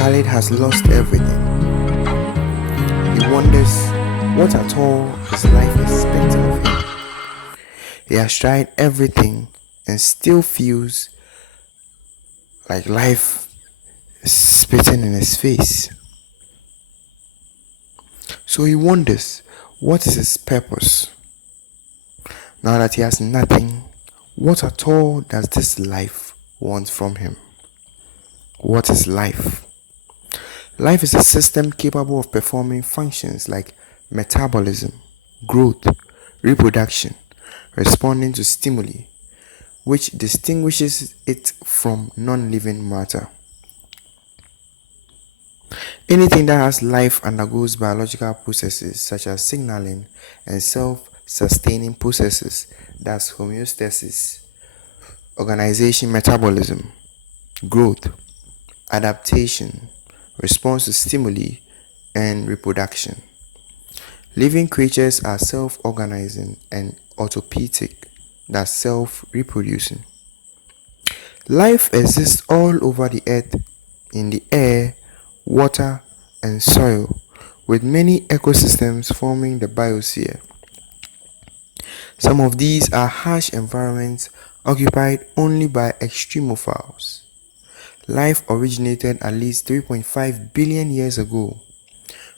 Khalid has lost everything. He wonders what at all is life expecting of him. He has tried everything and still feels like life is spitting in his face. So he wonders what is his purpose. Now that he has nothing, what at all does this life want from him? What is life? Life is a system capable of performing functions like metabolism, growth, reproduction, responding to stimuli, which distinguishes it from non-living matter. Anything that has life undergoes biological processes such as signaling and self-sustaining processes, that's homeostasis, organization, metabolism, growth, adaptation, response to stimuli, and reproduction. Living creatures are self-organizing and autopoietic, that's self-reproducing. Life exists all over the earth, in the air, water, and soil, with many ecosystems forming the biosphere. Some of these are harsh environments occupied only by extremophiles. Life originated at least 3.5 billion years ago,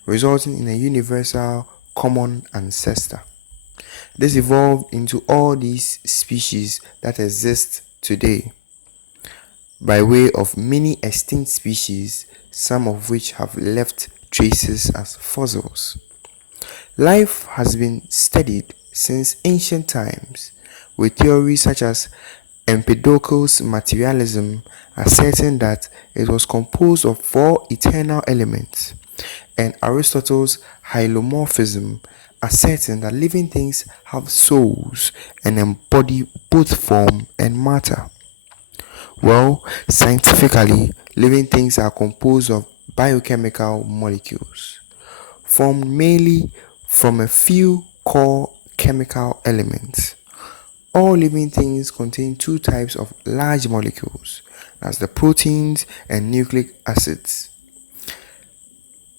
resulting in a universal common ancestor. This evolved into all these species that exist today, by way of many extinct species, some of which have left traces as fossils. Life has been studied since ancient times, with theories such as Empedocles' materialism asserting that it was composed of four eternal elements, and Aristotle's hylomorphism asserting that living things have souls and embody both form and matter. Well, scientifically, living things are composed of biochemical molecules, formed mainly from a few core chemical elements. All living things contain two types of large molecules, that's the proteins and nucleic acids.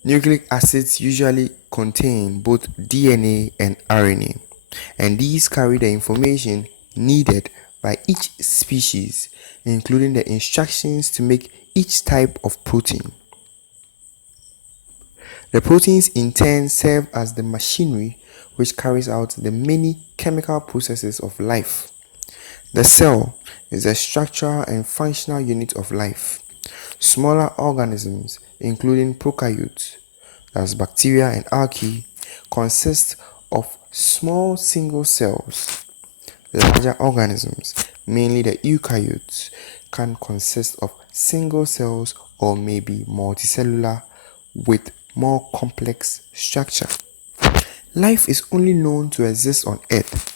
Nucleic acids usually contain both DNA and RNA, and these carry the information needed by each species, including the instructions to make each type of protein. The proteins in turn serve as the machinery which carries out the many chemical processes of life. The cell is the structural and functional unit of life. Smaller organisms, including prokaryotes, that's bacteria and archaea, consist of small single cells. Larger organisms, mainly the eukaryotes, can consist of single cells or may be multicellular with more complex structure. Life is only known to exist on Earth,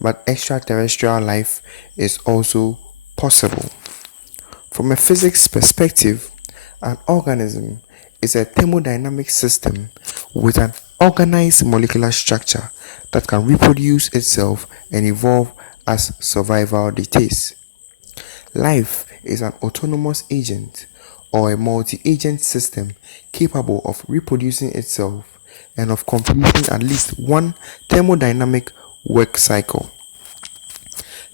but extraterrestrial life is also possible. From a physics perspective, an organism is a thermodynamic system with an organized molecular structure that can reproduce itself and evolve as survival dictates. Life is an autonomous agent or a multi-agent system capable of reproducing itself and of completing at least one thermodynamic work cycle.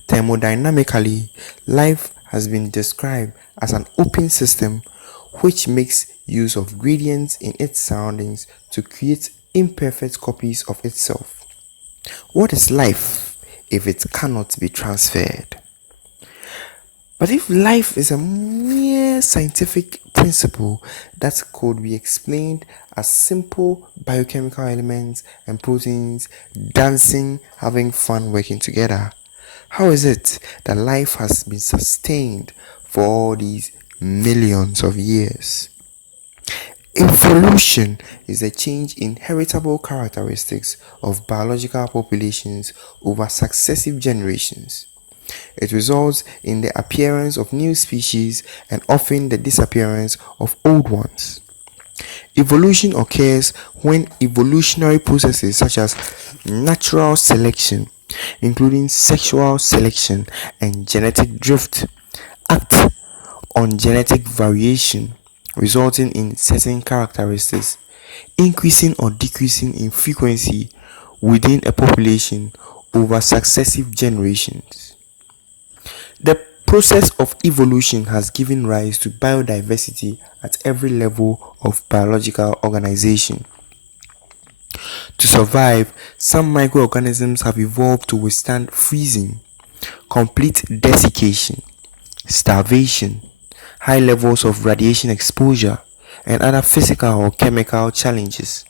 Thermodynamically, life has been described as an open system which makes use of gradients in its surroundings to create imperfect copies of itself. What is life if it cannot be transferred? But if life is a mere scientific principle that could be explained as simple biochemical elements and proteins dancing, having fun, working together, how is it that life has been sustained for all these millions of years? Evolution is a change in heritable characteristics of biological populations over successive generations. It results in the appearance of new species and often the disappearance of old ones. Evolution occurs when evolutionary processes such as natural selection, including sexual selection and genetic drift, act on genetic variation, resulting in certain characteristics increasing or decreasing in frequency within a population over successive generations. The process of evolution has given rise to biodiversity at every level of biological organization. To survive, some microorganisms have evolved to withstand freezing, complete desiccation, starvation, high levels of radiation exposure, and other physical or chemical challenges.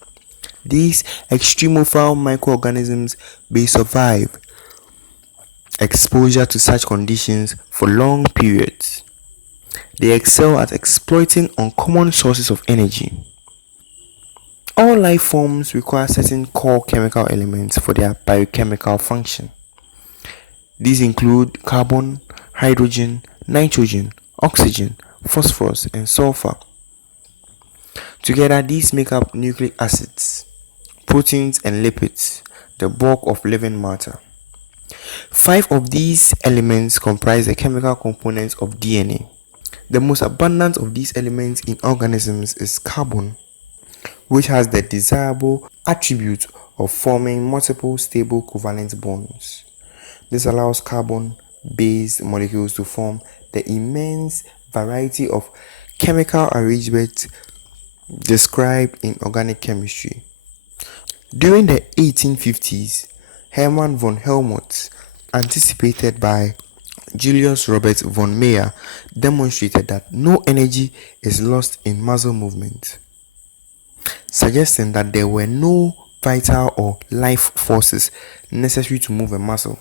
These extremophile microorganisms may survive exposure to such conditions for long periods. They excel at exploiting uncommon sources of energy. All life forms require certain core chemical elements for their biochemical function. These include carbon, hydrogen, nitrogen, oxygen, phosphorus, and sulfur. Together, these make up nucleic acids, proteins, and lipids, the bulk of living matter. Five of these elements comprise the chemical components of DNA. The most abundant of these elements in organisms is carbon, which has the desirable attribute of forming multiple stable covalent bonds. This allows carbon-based molecules to form the immense variety of chemical arrangements described in organic chemistry. During the 1850s, Hermann von Helmholtz, anticipated by Julius Robert von Meyer, demonstrated that no energy is lost in muscle movement, suggesting that there were no vital or life forces necessary to move a muscle.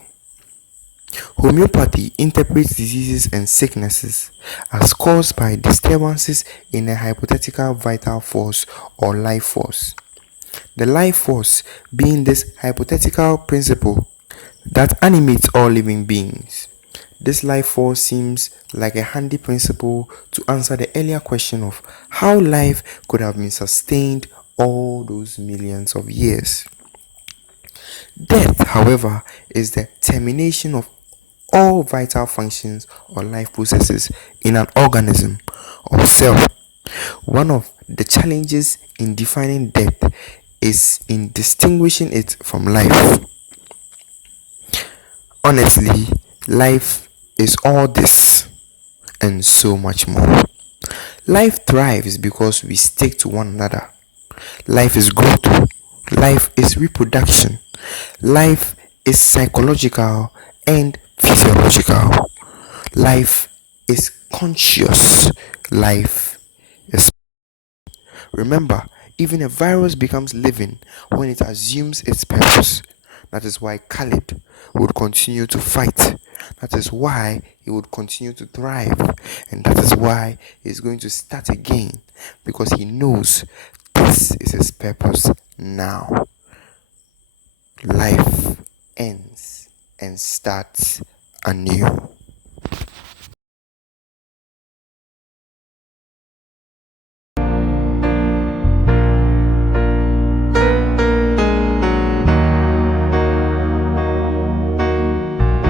Homeopathy interprets diseases and sicknesses as caused by disturbances in a hypothetical vital force or life force. The life force being this hypothetical principle that animates all living beings. This life force seems like a handy principle to answer the earlier question of how life could have been sustained all those millions of years. Death, however, is the termination of all vital functions or life processes in an organism or cell. One of the challenges in defining death is in distinguishing it from life. Honestly, life is all this and so much more. Life thrives because we stick to one another. Life is growth. Life is reproduction. Life is psychological and physiological. Life is conscious. Life is. Remember, even a virus becomes living when it assumes its purpose. That is why Khalid would continue to fight. That is why he would continue to thrive. And that is why he's going to start again. Because he knows this is his purpose now. Life ends and starts anew.